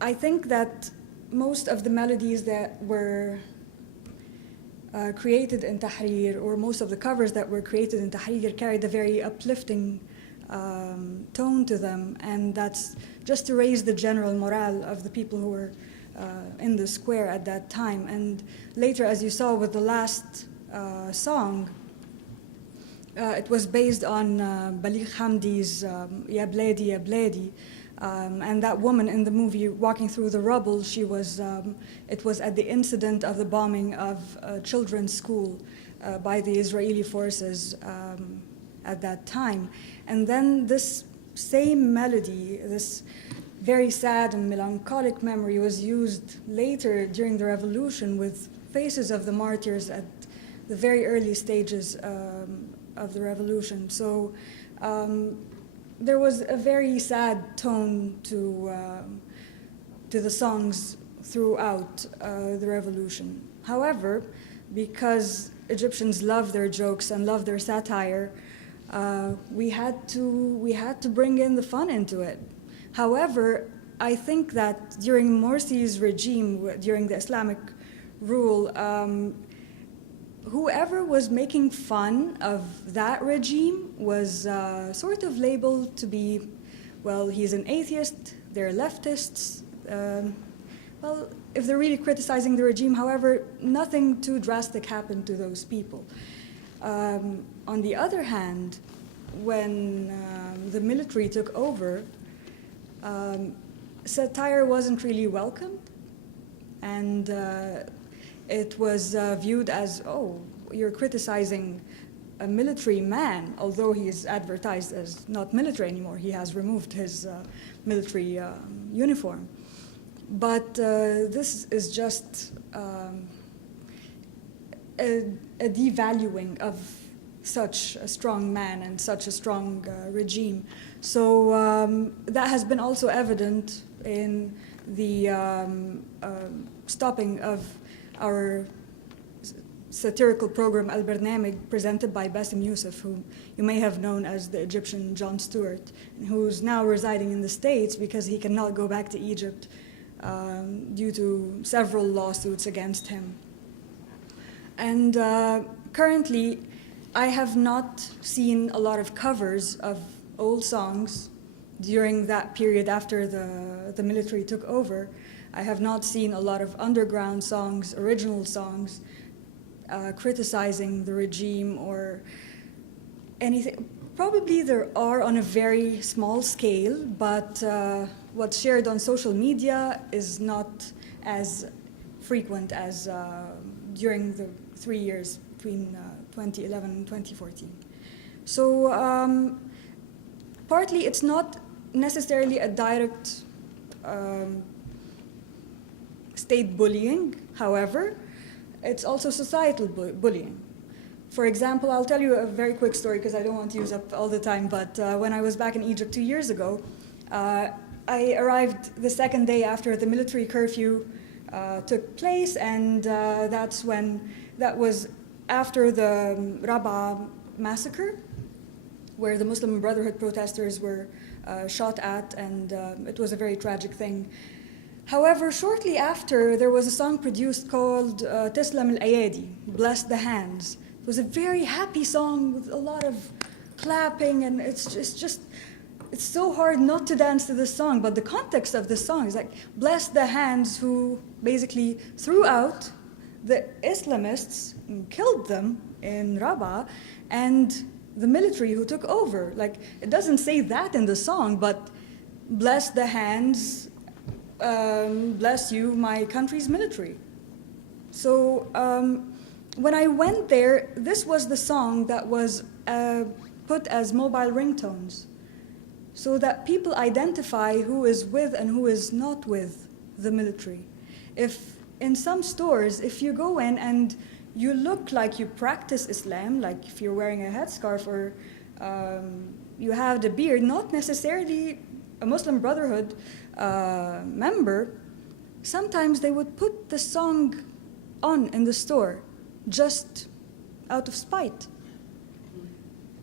I think that most of the melodies that were created in Tahrir, or most of the covers that were created in Tahrir, carried a very uplifting tone to them, and that's just to raise the general morale of the people who were in the square at that time. And later, as you saw with the last song, it was based on Baligh Hamdi's Ya Bladi, Ya Bladi. And that woman in the movie walking through the rubble, she was, it was at the incident of the bombing of a children's school by the Israeli forces at that time. And then this same melody, this very sad and melancholic memory, was used later during the revolution with faces of the martyrs at the very early stages of the revolution. So there was a very sad tone to the songs throughout the revolution. However, because Egyptians love their jokes and love their satire, we had to bring in the fun into it. However, I think that during Morsi's regime, during the Islamic rule, whoever was making fun of that regime was sort of labeled to be, well, he's an atheist, they're leftists. Well, if they're really criticizing the regime, however, nothing too drastic happened to those people. On the other hand, when the military took over, satire wasn't really welcomed, and it was viewed as, oh, you're criticizing a military man, although he is advertised as not military anymore. He has removed his military uniform. But this is just a devaluing of such a strong man and such a strong regime. So that has been also evident in the stopping of our satirical program Al-Barnamij, presented by Bassem Youssef, who you may have known as the Egyptian Jon Stewart, who's now residing in the States because he cannot go back to Egypt due to several lawsuits against him. And currently, I have not seen a lot of covers of old songs during that period after the military took over. I have not seen a lot of underground songs, original songs, criticizing the regime or anything. Probably there are on a very small scale, but what's shared on social media is not as frequent as during the 3 years between 2011 and 2014. So partly it's not necessarily a direct state bullying, however, it's also societal bullying. For example, I'll tell you a very quick story because I don't want to use up all the time, but when I was back in Egypt 2 years ago, I arrived the second day after the military curfew took place, and that was after the Rabaa massacre, where the Muslim Brotherhood protesters were shot at, and it was a very tragic thing. However, shortly after, there was a song produced called Teslam al-Ayadi, Bless the Hands. It was a very happy song with a lot of clapping, and it's so hard not to dance to this song, but the context of this song is like, bless the hands who basically threw out the Islamists and killed them in Rabaa, and the military who took over. Like, it doesn't say that in the song, but bless the hands, bless you, my country's military. So when I went there, this was the song that was put as mobile ringtones, so that people identify who is with and who is not with the military. If in some stores, if you go in and you look like you practice Islam, like if you're wearing a headscarf or you have the beard, not necessarily a Muslim Brotherhood member, sometimes they would put the song on in the store just out of spite.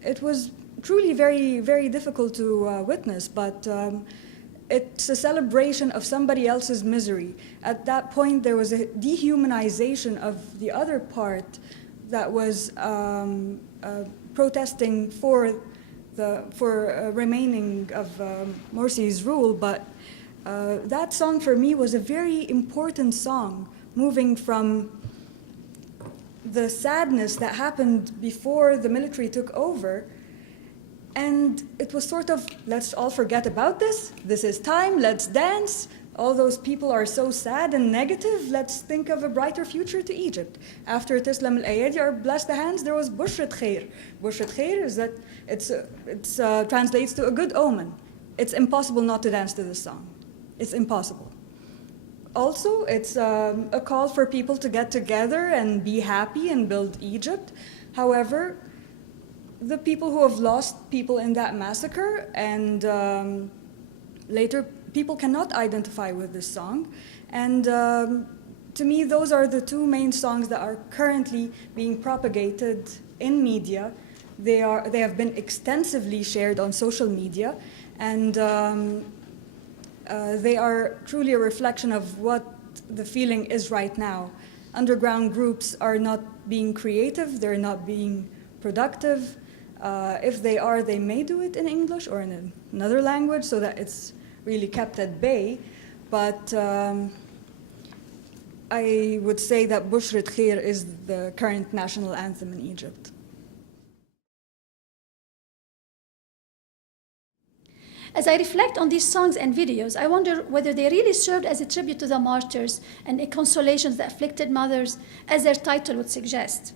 It was truly very, very difficult to witness, but it's a celebration of somebody else's misery. At that point, there was a dehumanization of the other part that was protesting for remaining of Morsi's rule, but that song for me was a very important song, moving from the sadness that happened before the military took over. And it was sort of, let's all forget about this. This is time, let's dance. All those people are so sad and negative. Let's think of a brighter future to Egypt. After Tislam al-Ayadi, or bless the hands, there was Bushrat Khair. Bushrat Khair is that it translates to a good omen. It's impossible not to dance to this song. It's impossible. Also, it's a call for people to get together and be happy and build Egypt. However, the people who have lost people in that massacre and later people cannot identify with this song. And to me, those are the two main songs that are currently being propagated in media. They have been extensively shared on social media, and they are truly a reflection of what the feeling is right now. Underground groups are not being creative, they're not being productive. If they are, they may do it in English or in another language so that it's really kept at bay. But I would say that Bushrat Khair is the current national anthem in Egypt. As I reflect on these songs and videos, I wonder whether they really served as a tribute to the martyrs and a consolation to the afflicted mothers, as their title would suggest.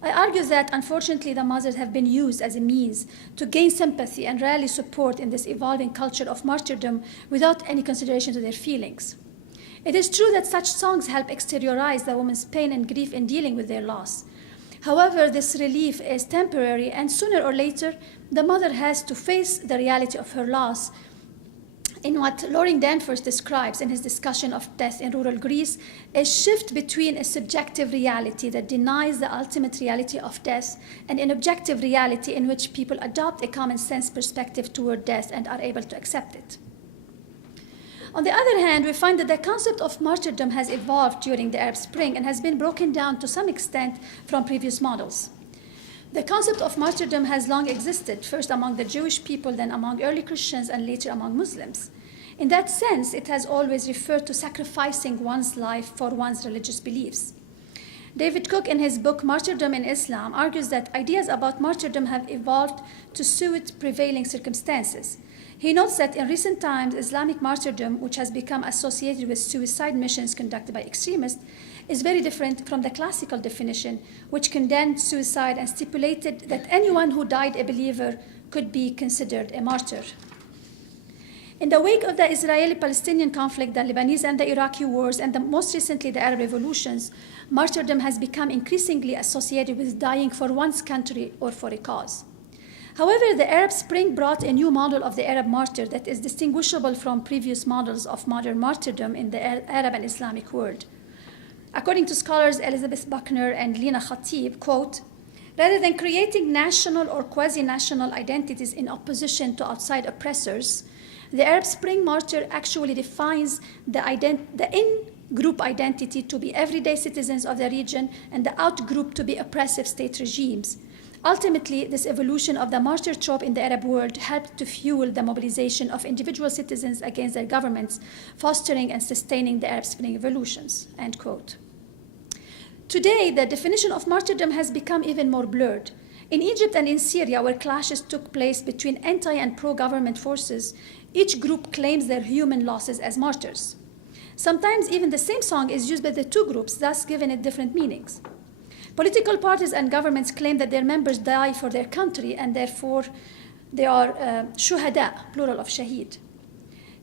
I argue that, unfortunately, the mothers have been used as a means to gain sympathy and rally support in this evolving culture of martyrdom without any consideration to their feelings. It is true that such songs help exteriorize the woman's pain and grief in dealing with their loss. However, this relief is temporary, and sooner or later, the mother has to face the reality of her loss in what Loring Danforth describes in his discussion of death in rural Greece, a shift between a subjective reality that denies the ultimate reality of death and an objective reality in which people adopt a common sense perspective toward death and are able to accept it. On the other hand, we find that the concept of martyrdom has evolved during the Arab Spring and has been broken down to some extent from previous models. The concept of martyrdom has long existed, first among the Jewish people, then among early Christians, and later among Muslims. In that sense, it has always referred to sacrificing one's life for one's religious beliefs. David Cook, in his book Martyrdom in Islam, argues that ideas about martyrdom have evolved to suit prevailing circumstances. He notes that in recent times, Islamic martyrdom, which has become associated with suicide missions conducted by extremists, is very different from the classical definition, which condemned suicide and stipulated that anyone who died a believer could be considered a martyr. In the wake of the Israeli-Palestinian conflict, the Lebanese and the Iraqi wars, and most recently the Arab revolutions, martyrdom has become increasingly associated with dying for one's country or for a cause. However, the Arab Spring brought a new model of the Arab martyr that is distinguishable from previous models of modern martyrdom in the Arab and Islamic world. According to scholars Elizabeth Buckner and Lina Khatib, quote, rather than creating national or quasi-national identities in opposition to outside oppressors, the Arab Spring martyr actually defines the in-group identity to be everyday citizens of the region and the out-group to be oppressive state regimes. Ultimately, this evolution of the martyr trope in the Arab world helped to fuel the mobilization of individual citizens against their governments, fostering and sustaining the Arab Spring revolutions, end quote. Today, the definition of martyrdom has become even more blurred. In Egypt and in Syria, where clashes took place between anti- and pro-government forces, each group claims their human losses as martyrs. Sometimes even the same song is used by the two groups, thus giving it different meanings. Political parties and governments claim that their members die for their country and therefore they are shuhada, plural of shaheed.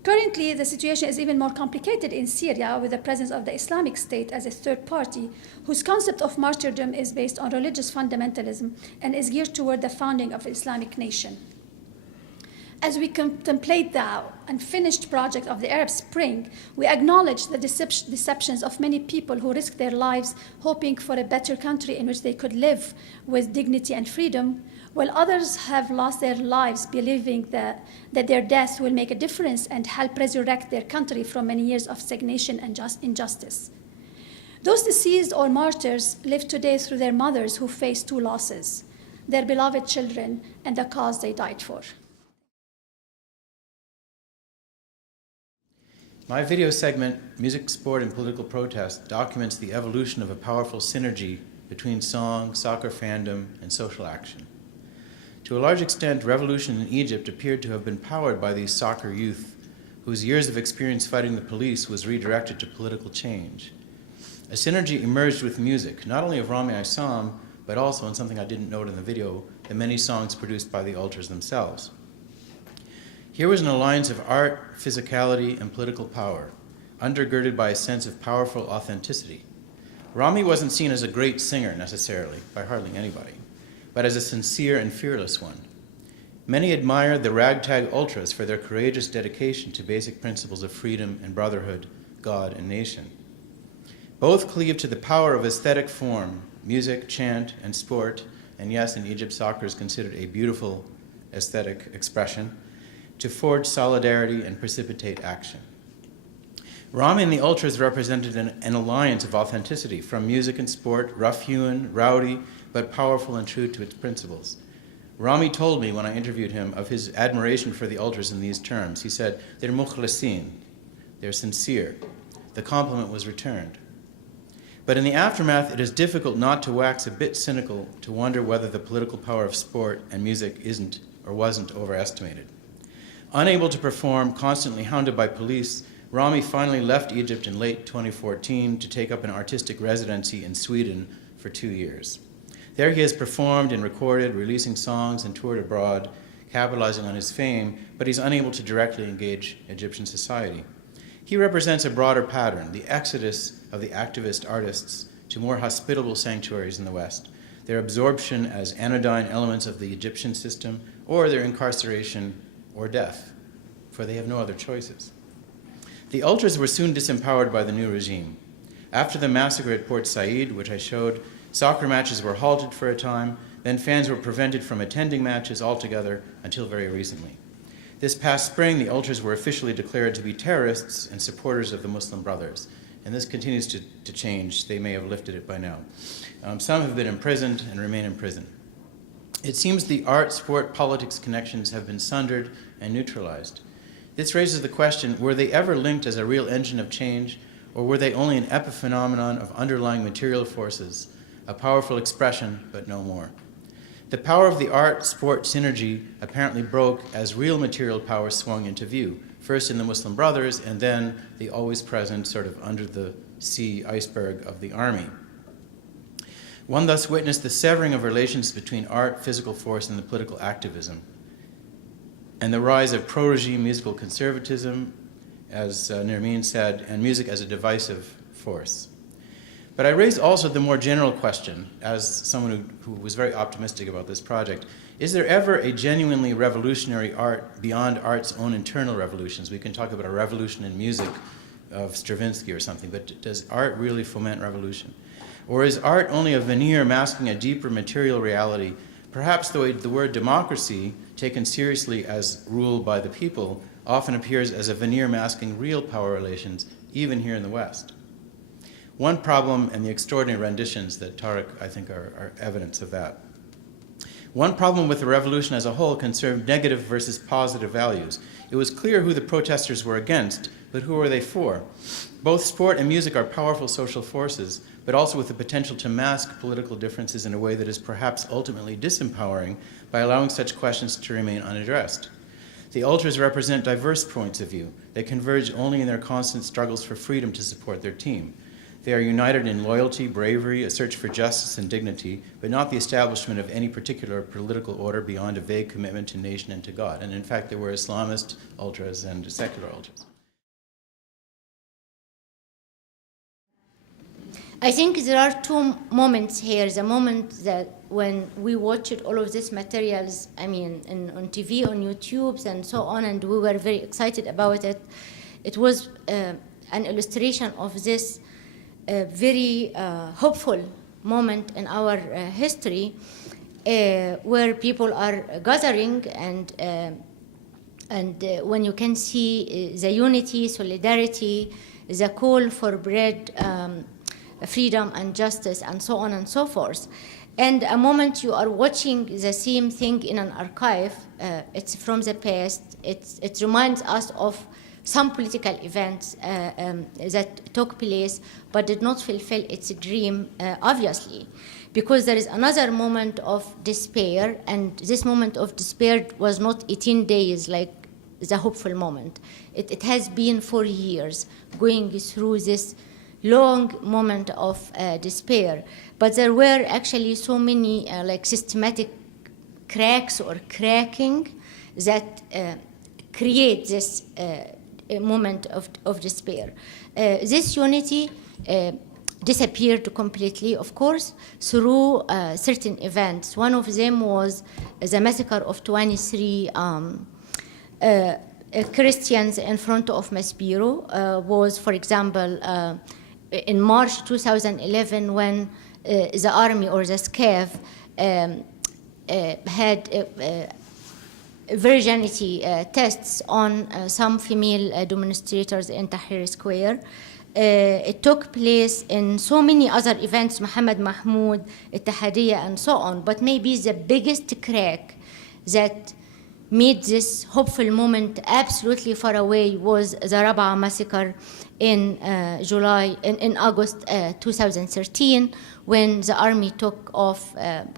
Currently, the situation is even more complicated in Syria with the presence of the Islamic State as a third party whose concept of martyrdom is based on religious fundamentalism and is geared toward the founding of the Islamic nation. As we contemplate the unfinished project of the Arab Spring, we acknowledge the deceptions of many people who risk their lives hoping for a better country in which they could live with dignity and freedom, while others have lost their lives believing that their death will make a difference and help resurrect their country from many years of stagnation and injustice. Those deceased or martyrs live today through their mothers who face two losses: their beloved children and the cause they died for. My video segment, Music, Sport, and Political Protest, documents the evolution of a powerful synergy between song, soccer fandom, and social action. To a large extent, revolution in Egypt appeared to have been powered by these soccer youth, whose years of experience fighting the police was redirected to political change. A synergy emerged with music, not only of Rami Assam, but also, and something I didn't note in the video, the many songs produced by the ultras themselves. Here was an alliance of art, physicality, and political power, undergirded by a sense of powerful authenticity. Rami wasn't seen as a great singer necessarily, by hardly anybody, but as a sincere and fearless one. Many admired the ragtag ultras for their courageous dedication to basic principles of freedom and brotherhood, God and nation. Both cleaved to the power of aesthetic form, music, chant, and sport, and yes, in Egypt, soccer is considered a beautiful aesthetic expression, to forge solidarity and precipitate action. Rami and the ultras represented an alliance of authenticity, from music and sport, rough-hewn, rowdy, but powerful and true to its principles. Rami told me when I interviewed him of his admiration for the ultras in these terms. He said, "They're mukhlisin, they're sincere." The compliment was returned. But in the aftermath, it is difficult not to wax a bit cynical, to wonder whether the political power of sport and music isn't or wasn't overestimated. Unable to perform, constantly hounded by police, Rami finally left Egypt in late 2014 to take up an artistic residency in Sweden for 2 years. There he has performed and recorded, releasing songs and toured abroad, capitalizing on his fame, but he's unable to directly engage Egyptian society. He represents a broader pattern, the exodus of the activist artists to more hospitable sanctuaries in the West, their absorption as anodyne elements of the Egyptian system, or their incarceration or death, for they have no other choices. The ultras were soon disempowered by the new regime. After the massacre at Port Said, which I showed, soccer matches were halted for a time, then fans were prevented from attending matches altogether until very recently. This past spring, the ultras were officially declared to be terrorists and supporters of the Muslim Brothers, and this continues to change. They may have lifted it by now. Some have been imprisoned and remain in prison. It seems the art, sport, politics connections have been sundered and neutralized. This raises the question, were they ever linked as a real engine of change, or were they only an epiphenomenon of underlying material forces, a powerful expression, but no more? The power of the art, sport synergy apparently broke as real material power swung into view, first in the Muslim Brothers, and then the always present sort of under the sea iceberg of the army. One thus witnessed the severing of relations between art, physical force, and the political activism, and the rise of pro-regime musical conservatism, as Nermeen said, and music as a divisive force. But I raise also the more general question, as someone who was very optimistic about this project, is there ever a genuinely revolutionary art beyond art's own internal revolutions? We can talk about a revolution in music of Stravinsky or something, but does art really foment revolution? Or is art only a veneer masking a deeper material reality? Perhaps the word democracy, taken seriously as rule by the people, often appears as a veneer masking real power relations, even here in the West. One problem, and the extraordinary renditions that Tariq, I think, are evidence of that. One problem with the revolution as a whole concerned negative versus positive values. It was clear who the protesters were against, but who were they for? Both sport and music are powerful social forces, but also with the potential to mask political differences in a way that is perhaps ultimately disempowering by allowing such questions to remain unaddressed. The ultras represent diverse points of view. They converge only in their constant struggles for freedom to support their team. They are united in loyalty, bravery, a search for justice and dignity, but not the establishment of any particular political order beyond a vague commitment to nation and to God. And in fact, there were Islamist ultras and secular ultras. I think there are two moments here. The moment that when we watched all of these materials, I mean, on TV, on YouTube, and so on, and we were very excited about it. It was an illustration of this very hopeful moment in our history. where people are gathering and when you can see the unity, solidarity, the call for bread, freedom and justice, and so on and so forth. And a moment you are watching the same thing in an archive, it's from the past, it reminds us of some political events that took place but did not fulfill its dream, obviously. Because there is another moment of despair, and this moment of despair was not 18 days like the hopeful moment. It has been 4 years going through this long moment of despair. But there were actually so many like systematic cracks or cracking that create this moment of despair. This unity disappeared completely, of course, through certain events. One of them was the massacre of 23 Christians in front of Maspero. Was, for example, in March 2011 when the army or the SCAF had virginity tests on some female demonstrators in Tahrir Square. It took place in so many other events, Muhammad Mahmoud, Ittihadiyya, and so on. But maybe the biggest crack that made this hopeful moment absolutely far away was the Rabaa massacre in August 2013, when the army took off,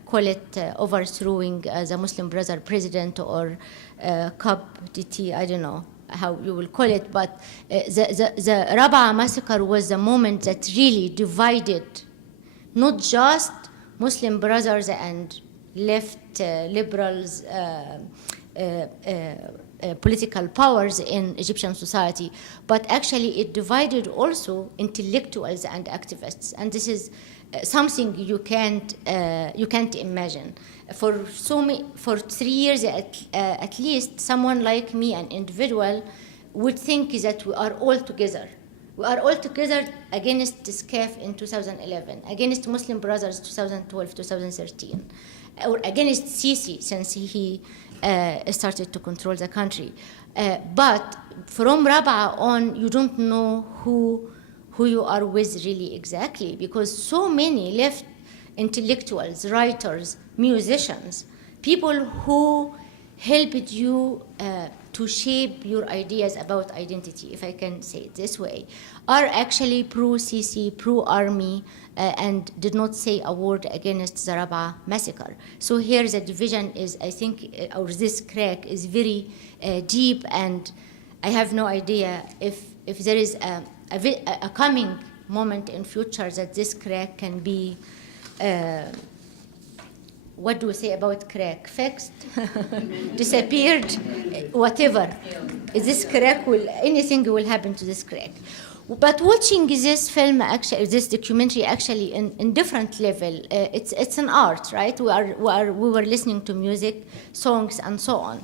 call it overthrowing the Muslim Brother president or Cup DT, I don't know how you will call it, but the Rabaa massacre was the moment that really divided not just Muslim brothers and left liberals, political powers in Egyptian society, but actually it divided also intellectuals and activists, and this is something you can't imagine. For 3 years at least, someone like me, an individual, would think that we are all together. We are all together against SCAF in 2011, against Muslim Brothers 2012, 2013, or against Sisi since he started to control the country. But from Rabaa on, you don't know who you are with really exactly, because so many left intellectuals, writers, musicians, people who helped you to shape your ideas about identity, if I can say it this way, are actually pro-Sisi, pro-army, and did not say a word against the Rabaa massacre. So here the division is, I think, or this crack is very deep, and I have no idea if there is a coming moment in future that this crack can be, what do we say about crack? Fixed, disappeared, whatever. This crack anything will happen to this crack. But watching this film, actually, this documentary, actually, in different level, it's an art, right? We were listening to music, songs, and so on.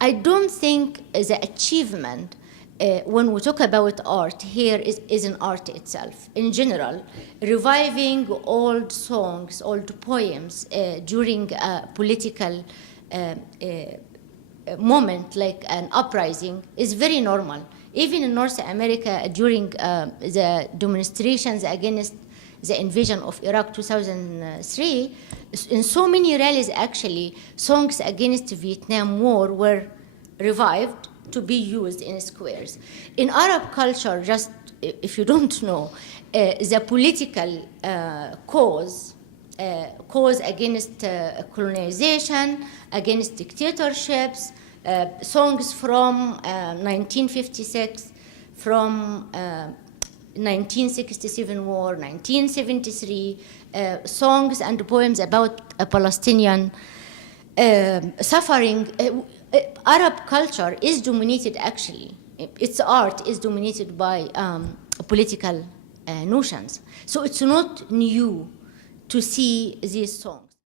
I don't think the achievement when we talk about art here is an art itself. In general, reviving old songs, old poems during a political moment like an uprising is very normal. Even in North America, during the demonstrations against the invasion of Iraq 2003, in so many rallies, actually, songs against the Vietnam War were revived to be used in squares. In Arab culture, just if you don't know, the political cause against colonization, against dictatorships, songs from 1956, from 1967 war, 1973, songs and poems about a Palestinian suffering. Arab culture is dominated, actually, its art is dominated by political notions. So it's not new to see these songs.